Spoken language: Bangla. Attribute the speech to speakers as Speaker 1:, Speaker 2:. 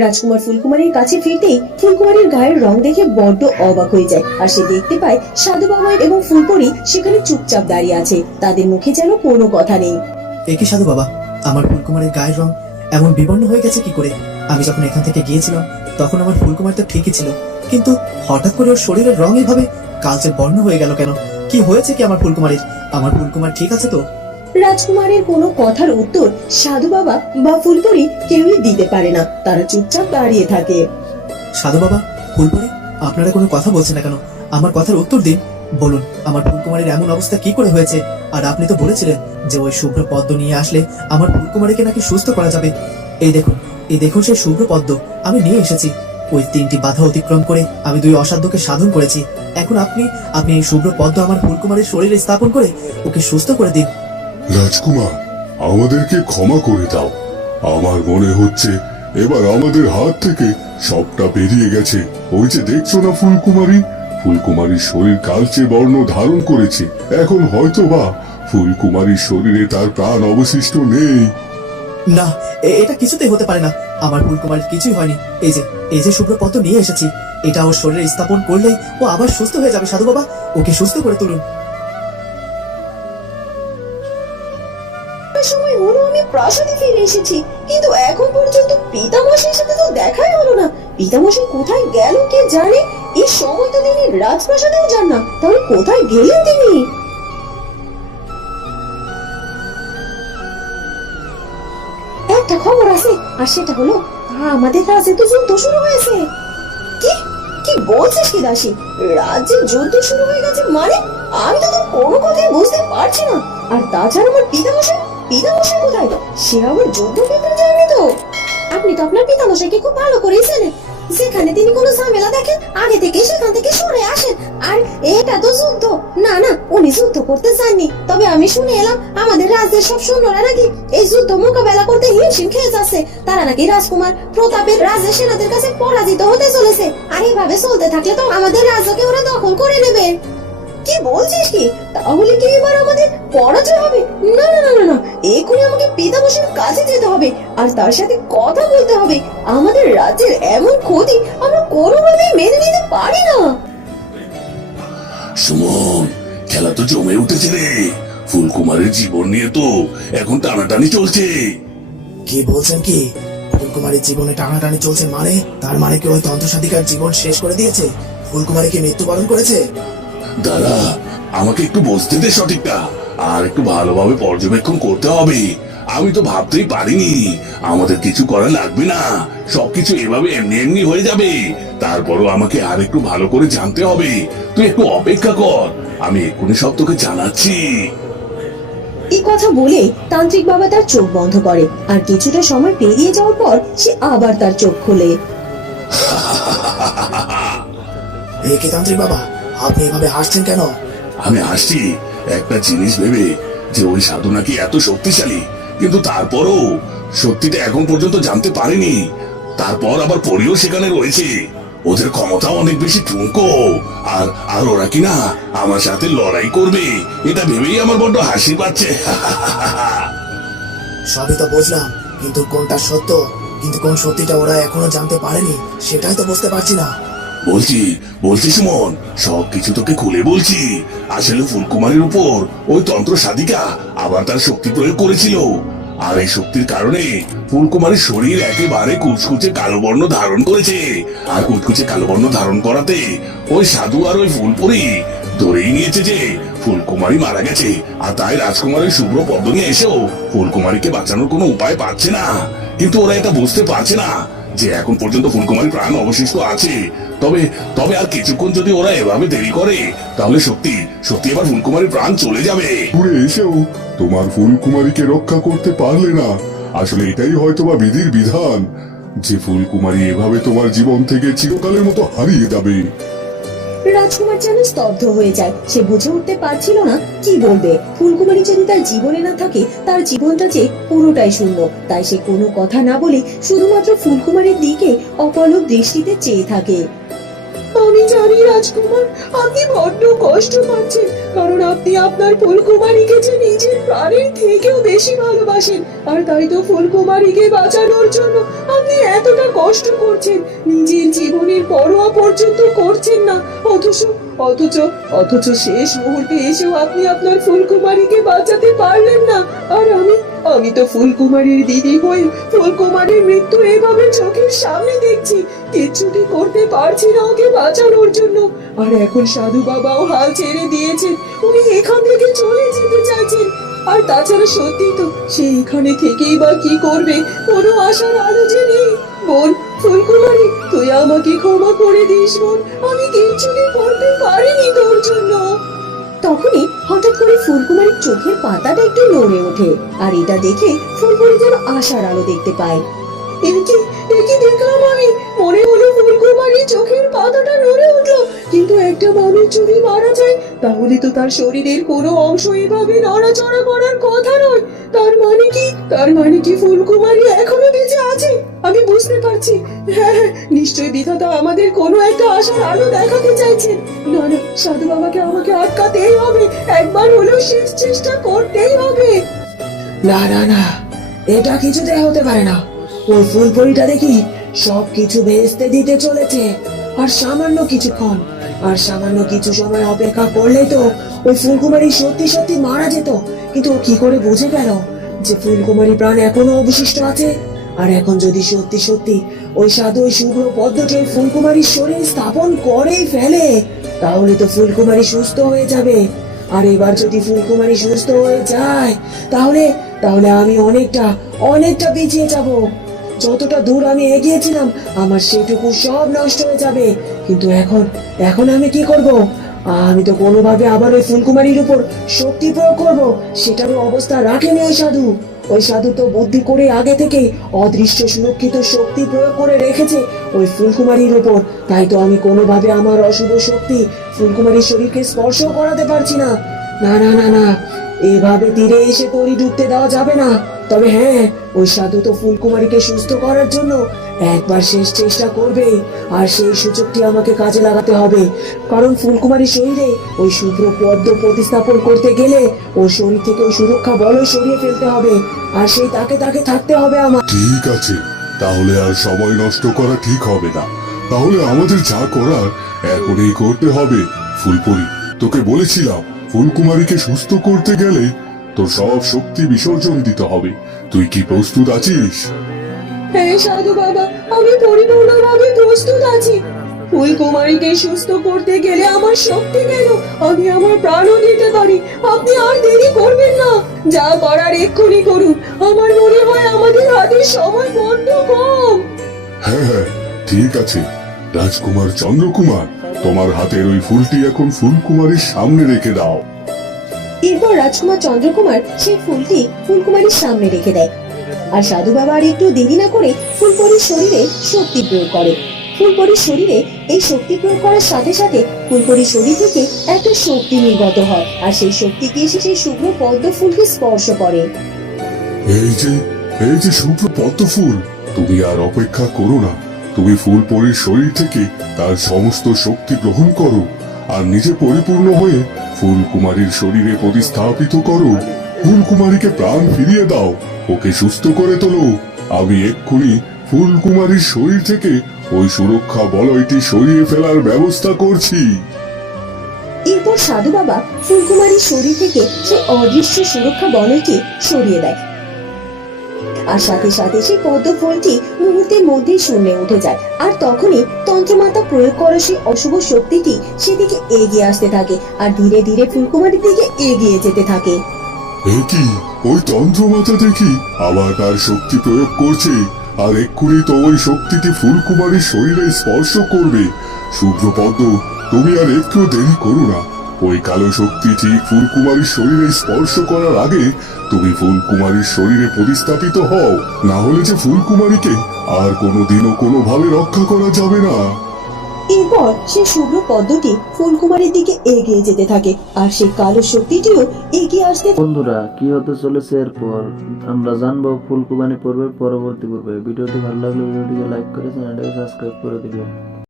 Speaker 1: রাজকুমার ফুলকুমারীর কাছে ফিরতেই ফুলকুমারীর গায়ের রং দেখে বড্ড অবাক হয়ে যায়। আর সে দেখতে পায় সাধু বাবা এবং ফুলপরি সেখানে চুপচাপ দাঁড়িয়ে আছে। তাদের মুখে যেন কোনো কথা নেই।
Speaker 2: একই সাধু বাবা? আমার ফুলকুমারের গায়ের রং এমন বিবর্ণ হয়ে গেছে কি করে? আমি যখন এখান থেকে গিয়েছিলাম, তখন আমার ফুলকুমার তো ঠিকই ছিল। কিন্তু হঠাৎ করে ওর শরীরের রং এভাবে কালচে বর্ণ হয়ে গেল কেন? কি হয়েছে কি আমার ফুলকুমারের? আমার ফুলকুমার ঠিক আছে তো?
Speaker 1: রাজকুমারের কোনো কথার উত্তর সাধু বাবা বা ফুলপরি কেউই দিতে পারে না। তারা চুপচাপ দাঁড়িয়ে থাকে।
Speaker 2: সাধু বাবা, ফুলপরি, আপনারা কোনো কথা বলছেন না কেন? আমার কথার উত্তর দিন। বলুন, আমার ফুলকুমারীর এমন অবস্থা কি করে হয়েছে? আর আপনি তো বলেছিলেন যে ওই শুভ্র পদ্ম নিয়ে আসলে আমার ফুলকুমারীকে নাকি সুস্থ করা যাবে। এই দেখুন এই দেখুন সেই শুভ্র পদ্ম। আমি নিয়ে এসেছি। ওই তিনটি বাধা অতিক্রম করে আমি দুই অসাধ্যকে সাধন করেছি। এখন আপনি আপনি এই শুভ্র পদ্ম আমার ফুলকুমারীর শরীরে স্থাপন করে ওকে সুস্থ করে দিন।
Speaker 3: রাজকুমার, আমাদেরকে ক্ষমা করে দাও। আমার মনে হচ্ছে এবার আমাদের হাত থেকে সবটা বেরিয়ে গেছে। ওই যে দেখছ না ফুলকুমারী? ফুলকুমারীর শরীর কালচে বর্ণ ধারণ করেছে। এখন হয়তো বা ফুলকুমারীর শরীরে তার প্রাণ অবশিষ্ট নেই।
Speaker 2: না এটা কিছুতেই হতে পারে না। আমার ফুলকুমারীর কিছুই হয়নি। এই যে এই যে শুভ্র পদ্ম নিয়ে এসেছি, এটা ওর শরীরে স্থাপন করলেই ও আবার সুস্থ হয়ে যাবে, সাধু বাবা। ওকে সুস্থ করে তুলুন।
Speaker 1: প্রাসাদে ফিরে এসেছি। কিন্তু এখন পর্যন্ত পিতামশাইয়ের সাথে তো দেখাই হলো না। পিতামশাই কোথায় গেল কে জানে? এই সময় তো তিনি রাজপ্রাসাদেও যান না। তাহলে কোথায় গেলেন তিনি? একটা খবর আছে, আর সেটা হলো আমাদের রাজ্যে তো যুদ্ধ শুরু হয়েছে। কি? কি বলছিস কি দাসী? রাজ্যে যুদ্ধ শুরু হয়ে গেছে মানে? আমি তো তোর কোনো কথাই বুঝতে পারছি না। আর তাছাড়া আমার পিতামশাই পিতামশাই কোথায় সে যুদ্ধক্ষেত্রে যায়নি তো। আপনি তো আপনার পিতামশাইকে খুব ভালো করেই চেনেন। যেখানে তিনি কোনো ঝামেলা দেখেন, আগে থেকে সেখান থেকে সরে আসেন। আর এটা তো যুদ্ধ। না না, উনি যুদ্ধ করতে চাননি। তবে আমি শুনে এলাম, আমাদের রাজ্যের সব সৈন্যরা নাকি এই যুদ্ধ মোকাবেলা করতে হিমশিম খেয়ে যাচ্ছে। তারা নাকি রাজকুমার প্রতাপের রাজ্যের সেনাদের কাছে পরাজিত হতে চলেছে। আর এইভাবে চলতে থাকলে তো আমাদের রাজ্যকে ওরা দখল করে নেবে। কি বলছিস কি? তাহলে কি এবার আমাদের পরাজয় হবে? না না না না না। এখনই আমাকে পিতামশের কাছে যেতে হবে। আর তার সাথে কথা বলতে হবে। আমাদের রাজ্যের এমন ক্ষতি আমরা কোনোভাবেই মেনে নিতে পারি না।
Speaker 4: সুমন খেলা তো জমে উঠেছে রে। ফুলকুমারের জীবন নিয়ে তো এখন টানাটানি চলছে।
Speaker 2: কি বলছেন কি? ফুলকুমারীর জীবনে টানাটানি চলছে মানে? তার মানে কি ওই তন্ত্রসাধিকার জীবন শেষ করে দিয়েছে? ফুলকুমারী কি মৃত্যুবরণ করেছে?
Speaker 4: দাদা আমাকে একটু বসতে দে সঠিকটা। আর একটু ভালোভাবে পর্যবেক্ষণ করতে হবে। আমি তো ভাবতেই পারিনি। আমাদের কিছু করা লাগবে না। সবকিছু এভাবে এমনি এমনি হয়ে যাবে। তারপরও আমাকে আর একটু ভালো করে জানতে হবে। তুই একটু অপেক্ষা কর। আমি এক্ষুনি সব তোকে জানাচ্ছি।
Speaker 1: এই কথা বলে তান্ত্রিক বাবা তার চোখ বন্ধ করে। আর কিছুটা সময় পেরিয়ে যাওয়ার পর সে আবার তার চোখ খোলে।
Speaker 2: কি তান্ত্রিক বাবা? আপনি এভাবে হাসছেন কেন?
Speaker 4: আমি হাসছি। একটা জিনিস ভেবে যে ওই সাধু নাকি এত শক্তিশালী কিন্তু তারপরও সত্যিটা এখন পর্যন্ত জানতে পারিনি। তারপর আবার পরিও সেখানে রয়েছে। ওদের ক্ষমতা অনেক বেশি ঠুনকো আর আর ওরা কিনা আমার সাথে লড়াই করবে। এটা ভেবেই আমার বড্ড হাসি পাচ্ছে।
Speaker 2: সবই তো বুঝলাম কিন্তু কোনটা সত্য কিন্তু কোন সত্যিটা ওরা এখনও জানতে পারেনি সেটাই তো বুঝতে পারছি না।
Speaker 4: বলছি বলছি সুমন সব কিছু তোকে খুলে বলছি। আসলে ফুলকুমারীর উপর ওই তন্ত্র সাধিকা আবার তার শক্তি প্রয়োগ করেছিল। আর এই শক্তির কারণে ফুলকুমারীর শরীর একেবারে কুচকুচে কালো বর্ণ ধারণ করেছে। আর কুচকুচে কালো বর্ণ ধারণ করাতে ওই সাধু আর ওই ফুলপুরি ধরেই নিয়েছে যে ফুলকুমারী মারা গেছে। আর তাই রাজকুমারের শুভ্র পদ্ম নিয়ে এসেও ফুলকুমারীকে বাঁচানোর কোনো উপায় পাচ্ছে না। কিন্তু ওরা এটা বুঝতে পারছে না। যে এখন পর্যন্ত ফুলকুমারীর প্রাণ অবশিষ্ট আছে। তবে তবে আর কিছুক্ষণ যদি ওরা এভাবে দেরি করে, তাহলে সত্যি সত্যি এবার ফুলকুমারীর প্রাণ চলে যাবে।
Speaker 3: ঘুরে এসেও তোমার ফুলকুমারীকে রক্ষা করতে পারলে না। আসলে এটাই হয়তো বা বিধির বিধান। যে ফুলকুমারী এভাবে তোমার জীবন থেকে চিরকালের মতো হারিয়ে যাবে।
Speaker 1: রাজকুমার যেন স্তব্ধ হয়ে যায়। সে বুঝে উঠতে পারছিল না কি বলবে। ফুলকুমারী যদি তার জীবনে না থাকে, তার জীবনটা যে পুরোটাই শূন্য। তাই সে কোনো কথা না বলে শুধুমাত্র ফুলকুমারের দিকে অপলক দৃষ্টিতে চেয়ে থাকে। আমি জানি রাজকুমার, আপনি বড্ড কষ্ট পাচ্ছেন, কারণ আপনি আপনার ফুলকুমারীকে যে নিজের প্রাণের থেকেও বেশি ভালোবাসেন, আর তাই তো ফুলকুমারীকে বাঁচানোর জন্য আপনি এতটা কষ্ট করছেন। নিজের জীবনের পরোয়া পর্যন্ত করছেন না, অথচ অথচ অথচ শেষ মুহূর্তে এসেও আপনি আপনার ফুলকুমারীকে বাঁচাতে পারলেন না। আর আমি আমি তো ফুলকুমারীর দিদি হয়ে ফুলকুমারীর মৃত্যু এভাবে চোখের সামনে দেখছি। কিচ্ছুটি করতে পারছি না ওকে বাঁচানোর জন্য। আর এখন সাধু বাবাও হাল ছেড়ে দিয়েছেন। উনি এখান থেকে চলে যেতে চাইছেন। আর তাছাড়া সত্যি তো সে এখানে থেকেই বা কি করবে, কোনো আশার আলো যে নেই। বোন তুই আমাকে ক্ষমা করে দিস বোন। আমি করতে পারিনি তোর জন্য। তখনই হঠাৎ করে ফুলকুমারীর চোখের পাতাটা একটু নড়ে ওঠে আর এটা দেখে ফুলকুমারী যেন আশার আলো দেখতে পায়। একি একি দেখলাম আমি। মনে হলো ফুলকুমারীর চোখের পাতাটা নড়ে উঠল। কিন্তু একটা মানুষ যদি মারা যায় তাহলে তো তার শরীরের কোনো অংশ এভাবে নড়াচড়া করার কথা নয়। তার মানে কি? তার মানে কি ফুলকুমারী এখনও বেঁচে আছে? আমি বুঝতে পারছি। হ্যাঁ হ্যাঁ নিশ্চয়ই বিধাতা আমাদের কোনো একটা আশার আলো দেখাতে চাইছেন। না না, সাধু বাবাকে আমাকে আটকাতেই হবে। একবার হলেও শেষ চেষ্টা করতেই হবে।
Speaker 5: না না না, এটা কিছুতে হতে পারে না। ওই ফুলপরিটা দেখি সব কিছু ভেস্তে দিতে চলেছে। আর সামান্য কিছুক্ষণ, আর সামান্য কিছু সময় অপেক্ষা করলেই তো ওই ফুলকুমারী সত্যি সত্যি মারা যেত। কিন্তু ও কি করে বুঝে গেল যে ফুলকুমারী প্রাণ এখনও অবশিষ্ট আছে? আর এখন যদি সত্যি সত্যি ওই সাধু ওই শুভ্র পদ্মটি ওই ফুলকুমারীর শরীর স্থাপন করেই ফেলে, তাহলে তো ফুলকুমারী সুস্থ হয়ে যাবে। আর এবার যদি ফুলকুমারী সুস্থ হয়ে যায়, তাহলে তাহলে আমি অনেকটা অনেকটা পিছিয়ে যাব। যতটা দূর আমি এগিয়েছিলাম, আমার সেটুকু সব নষ্ট হয়ে যাবে। কিন্তু এখন এখন আমি কি করব? আমি তো কোনোভাবে আবার ওই ফুলকুমারীর উপর শক্তি প্রয়োগ করব। সেটারও অবস্থা রাখেনি ওই সাধু। ওই সাধু তো বুদ্ধি করে আগে থেকেই অদৃশ্য সুরক্ষিত শক্তি প্রয়োগ করে রেখেছে ওই ফুলকুমারীর উপর। তাই তো আমি কোনোভাবে আমার অশুভ শক্তি ফুলকুমারীর শরীরকে স্পর্শ করাতে পারছি না। না না না না। এভাবে তীরে এসে তরি ডুবতে দেওয়া যাবে না। তবে হ্যাঁ ওই সাধু তো ফুলকুমারীকে সুস্থ করার জন্য একবার শেষ চেষ্টা করবে, আর সেই সুযোগটি আমাকে কাজে লাগাতে হবে। কারণ ফুলকুমারীর শরীরে ওই শুভ্র পদ্ম প্রতিস্থাপন করতে গেলে ওর শরীর থেকে ওই সুরক্ষা বলয় সরিয়ে ফেলতে হবে, আর সেই তাকে তাকে থাকতে হবে আমার।
Speaker 3: ঠিক আছে, তাহলে আর সময় নষ্ট করা ঠিক হবে না। তাহলে আমাদের যা করার এখনই করতে হবে, ফুলপরি। তোকে বলেছিলাম, ফুলকুমারীকে সুস্থ করতে গেলে তোর সব শক্তি বিসর্জন দিতে হবে। তুই কি প্রস্তুত আছিস?
Speaker 1: হ্যাঁ সাধু বাবা আমি পরিপূর্ণভাবে প্রস্তুত আছি। ফুলকুমারীকে সুস্থ করতে গেলে আমার শক্তি কেন? আমি আমার প্রাণও দিতে পারি। আপনি আর দেরি করবেন না। যা করার এক্ষুনি করুন। আমার মনে হয় আমাদের হাতে সময় বড্ড কম।
Speaker 3: হ্যাঁ হ্যাঁ ঠিক আছে। রাজকুমার চন্দ্রকুমার তোমার হাতের ওই ফুলটি এখন ফুলকুমারীর সামনে রেখে দাও।
Speaker 1: এরপর রাজকুমার চন্দ্রকুমার সেই ফুলটি ফুলকুমারীর সামনে রেখে দেয়। আর সাধু বাবা আর একটু দেরি না করে ফুলপরির শরীরে শক্তি প্রয়োগ করে। ফুলপরির শরীরে এই শক্তি প্রয়োগ করার সাথে সাথে ফুলপরির শরীর থেকে একটা শক্তি নির্গত হয়, আর সেই শক্তিটি এসে সেই শুভ্র পদ্ম ফুলকে স্পর্শ করে।
Speaker 3: এই যে এই যে শুভ্র পদ্ম ফুল, তুমি আর অপেক্ষা করো না। তুমি ফুলপরির শরীর থেকে তার সমস্ত শক্তি গ্রহণ করো, আর নিজে পরিপূর্ণ হয়ে ফুলকুমারীর শরীরে প্রতিস্থাপিত করো। ফুলকুমারীকে প্রাণ ফিরিয়ে দাও। ওকে সুস্থ করে তোলো। আমি এক্ষুনি ফুলকুমারীর শরীর থেকে ওই সুরক্ষা বলয়টি সরিয়ে ফেলার ব্যবস্থা করছি।
Speaker 1: এরপর সাধু বাবা ফুলকুমারীর শরীর থেকে সেই অদৃশ্য সুরক্ষা বলয়কে সরিয়ে দেয়। আর সাথে সাথে সেই পদ্ম ফুলটি মুহূর্তের মধ্যেই শূন্যে উঠে যায়। আর তখনই তন্ত্রমাতা প্রয়োগ করা সেই অশুভ শক্তিটি সেদিকে এগিয়ে আসতে থাকে আর ধীরে ধীরে ফুলকুমারীর দিকে এগিয়ে যেতে থাকে।
Speaker 3: ওই তন্ত্রমাতা দেখি আবার তার শক্তি প্রয়োগ করছে। আর এক্ষুনি তো ওই শক্তিটি ফুলকুমারীর শরীরে স্পর্শ করবে। শুভ্র পদ্ম, তুমি আর একটু দেরি করো না। ওই কালো শক্তি ঠিক ফুলকুমারীর শরীরে স্পর্শ করার আগে তুমি ফুলকুমারীর শরীরে প্রতিস্থাপিত হও। না হলে যে ফুলকুমারীকে আর কোনোদিনও কোনোভাবে রক্ষা করা যাবে না।
Speaker 1: এরপর সেই শুভ্র পদ্মটি ফুলকুমারীর দিকে এগিয়ে যেতে থাকে আর সেই কালো শক্তিটিও এগিয়ে আসতে
Speaker 6: বন্ধুরা কি হতে চলেছে এরপর? আমরা জানব ফুলকুমানি পর্বের পরবর্তী পর্বে। ভিডিওটি ভালো লাগলে ভিডিওটিকে লাইক করে চ্যানেলটাকে সাবস্ক্রাইব করে দিবেন